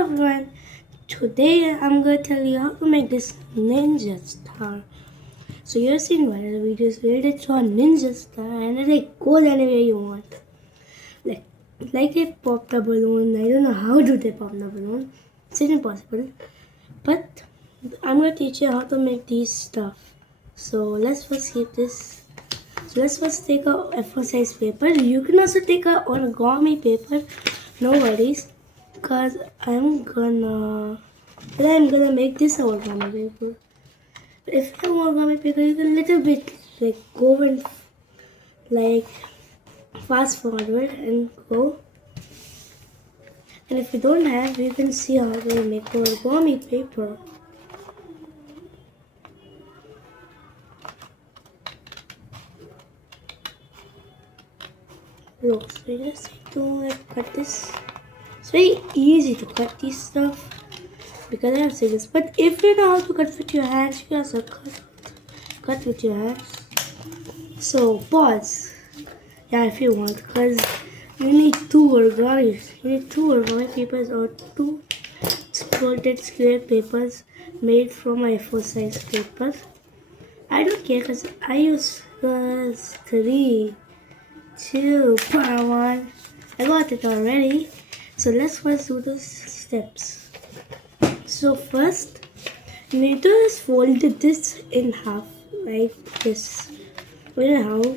everyone, today I'm going to tell you how to make this ninja star. So you've seen viral videos where they draw a ninja star and it goes anywhere you want. Like, like they pop the balloon. I don't know how do they pop the balloon. It's impossible. But I'm going to teach you how to make these stuff. So let's first keep this. So let's first take a A4 size paper. You can also take a origami paper. No worries. Cause I'm gonna make this origami paper. But if you have origami paper, you can little bit like go and like fast forward and go. And if you don't have, you can see how to make origami paper. Look, so you just need to like cut this. It's very easy to cut this stuff because I have scissors. But if you know how to cut with your hands, you can also cut with your hands. So pause. Yeah, if you want, because you need two origami. You need two origami papers or two folded square papers made from A4 size paper. I don't care because I use 3, 2, 1. I got it already. So let's first do the steps. So first, you need to just fold this in half, like this. You know how?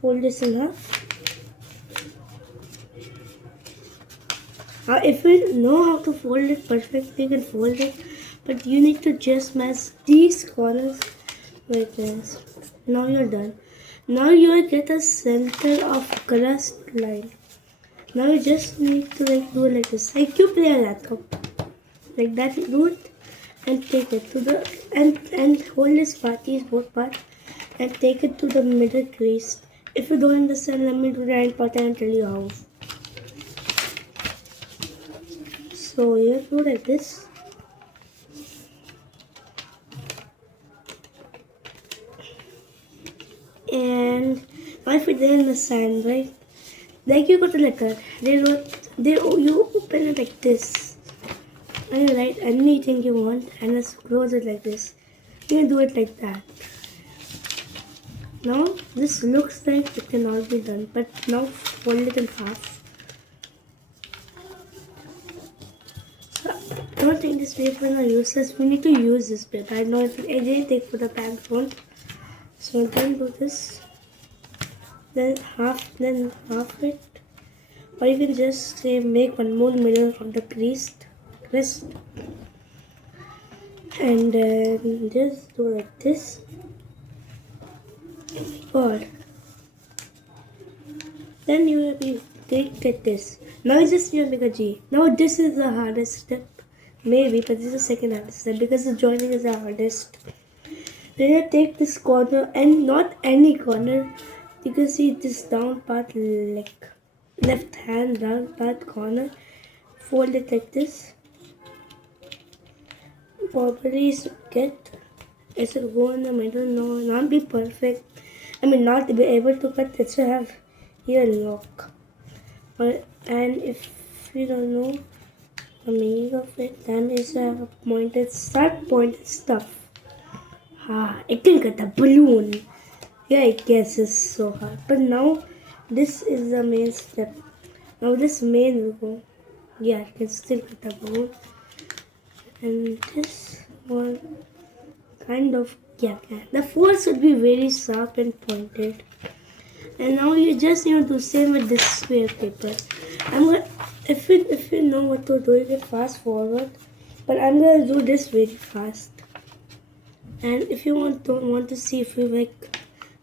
Fold this in half. If you know how to fold it perfectly, you can fold it. But you need to just match these corners like this. Now you're done. Now you will get a center of crust line. Now you just need to do it like this. Like you play a laptop. Like that, do it and take it to the and hold this part, these both parts, and take it to the middle crease. If you don't understand, let me do the end part and tell you how. So you do like this. And now if you're in the sand, right? Like you got a letter. You open it like this. And you write anything you want and just close it like this. You can do it like that. Now this looks like it cannot be done, but now fold it in half. So, don't think this paper is useless. We need to use this paper. I know if it take for the background. So then do this. Then half it. Or you can just say make one more middle of the crest. And then just do like this. Or then you will be get this. Now you just need to make a G. Now this is the hardest step. Maybe, but this is the second hardest step because the joining is the hardest. Then you take this corner and not any corner. You can see this down part like left hand down part corner. Fold it like this. Properly get. It should go in the middle. No, not be perfect. I mean, not be able to cut. It should have here lock. And if you don't know the meaning of it, then it should have a pointed stuff. It can cut a balloon. Yeah, I guess it's so hard. But now this is the main step. Now this main will go. Yeah, I can still cut the balloon. And this one kind of the force would be very sharp and pointed. And now you just need to do same with this square paper. I'm gonna if you know what to do, you can fast forward. But I'm gonna do this very fast. And if you don't want to see if you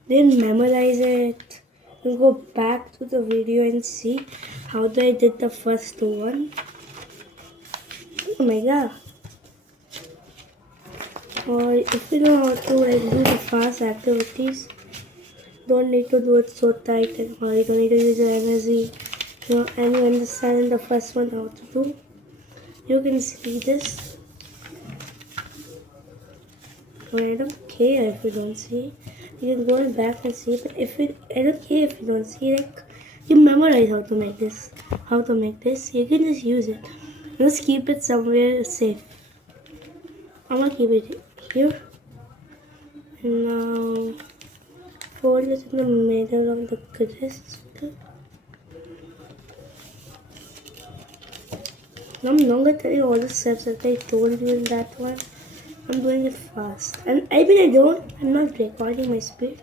didn't memorize it, you go back to the video and see how I did the first one. Oh my god. Or if you know how to do the fast activities, don't need to do it so tight and hard. You don't need to use your energy. And you understand the first one how to do. You can see this. I don't care if you don't see. You can go back and see. But I don't care if you don't see. you memorize how to make this. You can just use it. Just keep it somewhere safe. I'm gonna keep it here. And now fold it in the middle of the crystal. Now I'm not gonna tell you all the steps that I told you in that one. I'm doing it fast. And I'm not recording my speed.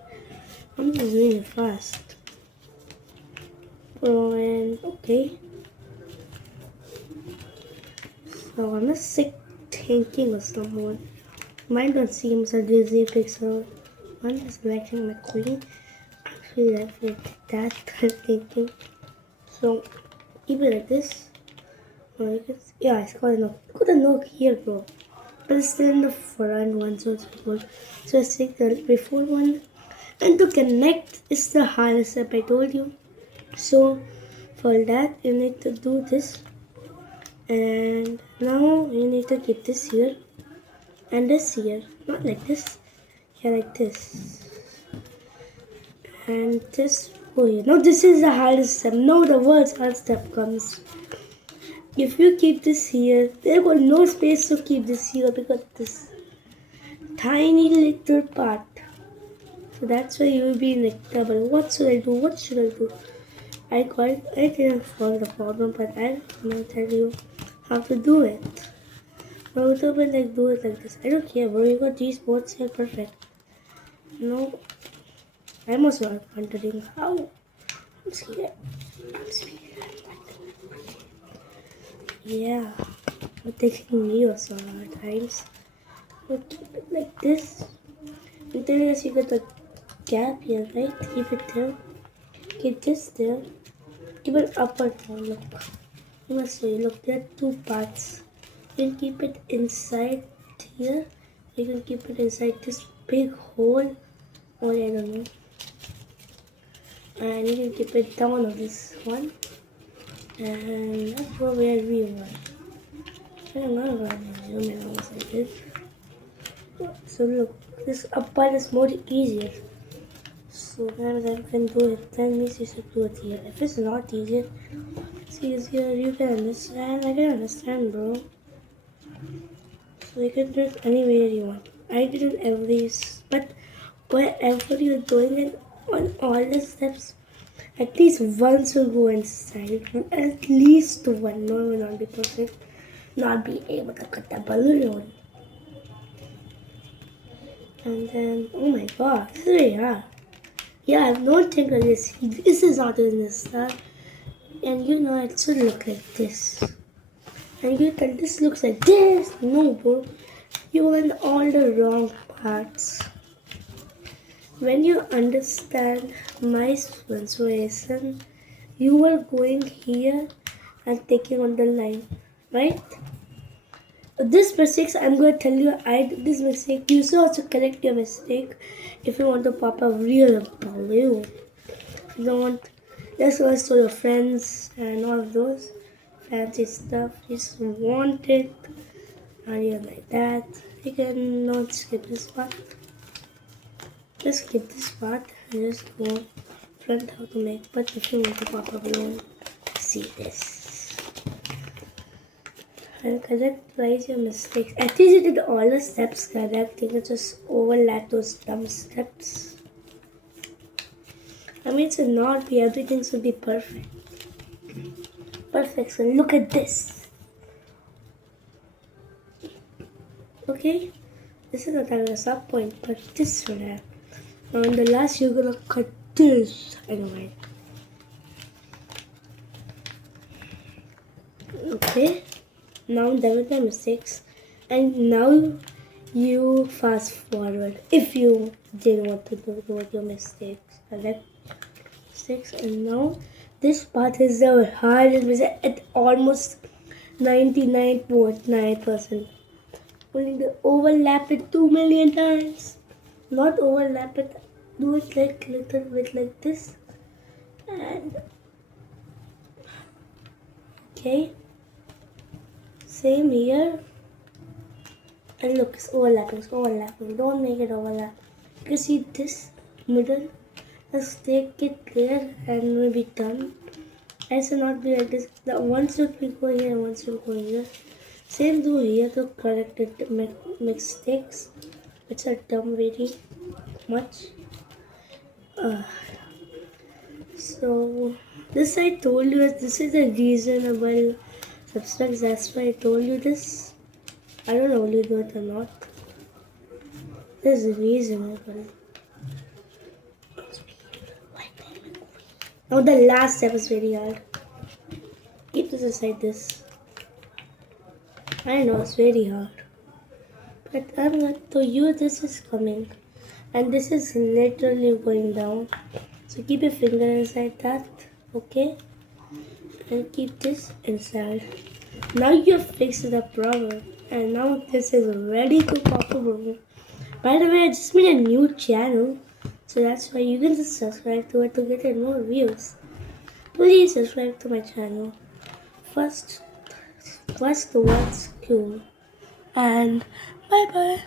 I'm just doing it fast. Oh, and okay. So I'm just sick thinking of someone. Mine don't seem so dizzy pixel. I'm just selecting my queen. Actually, I feel that kind of thinking. So keep it like this. Or you can, yeah, it's got a knock. Got a knock here, bro. But it's still in the front one, so it's good. So let's take the before one. And to connect is the hardest step I told you. So for that you need to do this. And now you need to keep this here. And this here. Not like this. Yeah, like this. And this over here. Now this is the hardest step. Now the world's hard step comes. If you keep this here, there got no space to keep this here because this tiny little part. So that's why you will be like trouble. What should I do? I didn't solve the problem, but I'm gonna tell you how to do it. How to do it like this. I don't care, bro. You got these both here perfect. No, I'm also wondering how. I'm scared. Yeah, it's taking me also a lot of times. But keep it like this. Until you got the gap here, right? Keep it there. Keep this there. Keep it up or down. Look. You must say, look, there are two parts. You can keep it inside here. You can keep it inside this big hole. Or I don't know. And you can keep it down on this one. And that's where we want. I don't know about zoom in almost like this. So look, this up part is more easier. So then I can do it. That means you should do it here. If it's not easier, it's easier. You can understand. I can understand, bro. So you can do it anywhere you want. I did it every, but wherever you're doing it on all the steps, at least once will go inside. At least one. No, will not be perfect. Not be able to cut the balloon. And then, oh my god, this is very hard. Yeah, don't think of this. This is not in this star. And you know, it should look like this. And you think this looks like this. No, bro. You are in all the wrong parts. When you understand my situation, you are going here and taking on the line, right? This mistakes I'm going to tell you, I did this mistake. You should also correct your mistake if you want to pop a real balloon. If you don't want, just to your friends and all of those fancy stuff. You just want it, and you're like that. You can not skip this part. Just skip this part and just go front how to make. But if you want to pop a balloon, see this. And correct your mistakes. At least you did all the steps correct. You can just overlap those dumb steps. I mean, it should not be, everything should be perfect. Perfect. So look at this. Okay? This is not having a sub point, but this should have. Now in the last, you're gonna cut this. Anyway. Okay. Now I'm done with my mistakes, and now you fast forward if you didn't want to do with your mistakes. Correct mistakes, and now this part is the hardest mistake at almost 99.9%. Only to overlap it 2 million times. Not overlap it. Do it like little bit like this, and okay. Same here. And look, it's overlapping. Don't make it overlap. You can see this middle. Let's take it there and we'll be done. I should not be like this. The one should be go here and one should go here. Same do here to correct the mistakes, which are dumb very much. Uh, so this I told you this is a reasonable substance. That's why I told you this. I don't know will you do it or not. This is reasonable. Now the last step is very hard. Keep this aside this. I know it's very hard. But I'm not to you this is coming. And this is literally going down. So keep your finger inside that. Okay? And keep this inside. Now you've fixed the problem. And now this is ready to pop a bubble. By the way, I just made a new channel. So that's why you can just subscribe to it to get more views. Please subscribe to my channel. First the word's cool. And bye bye.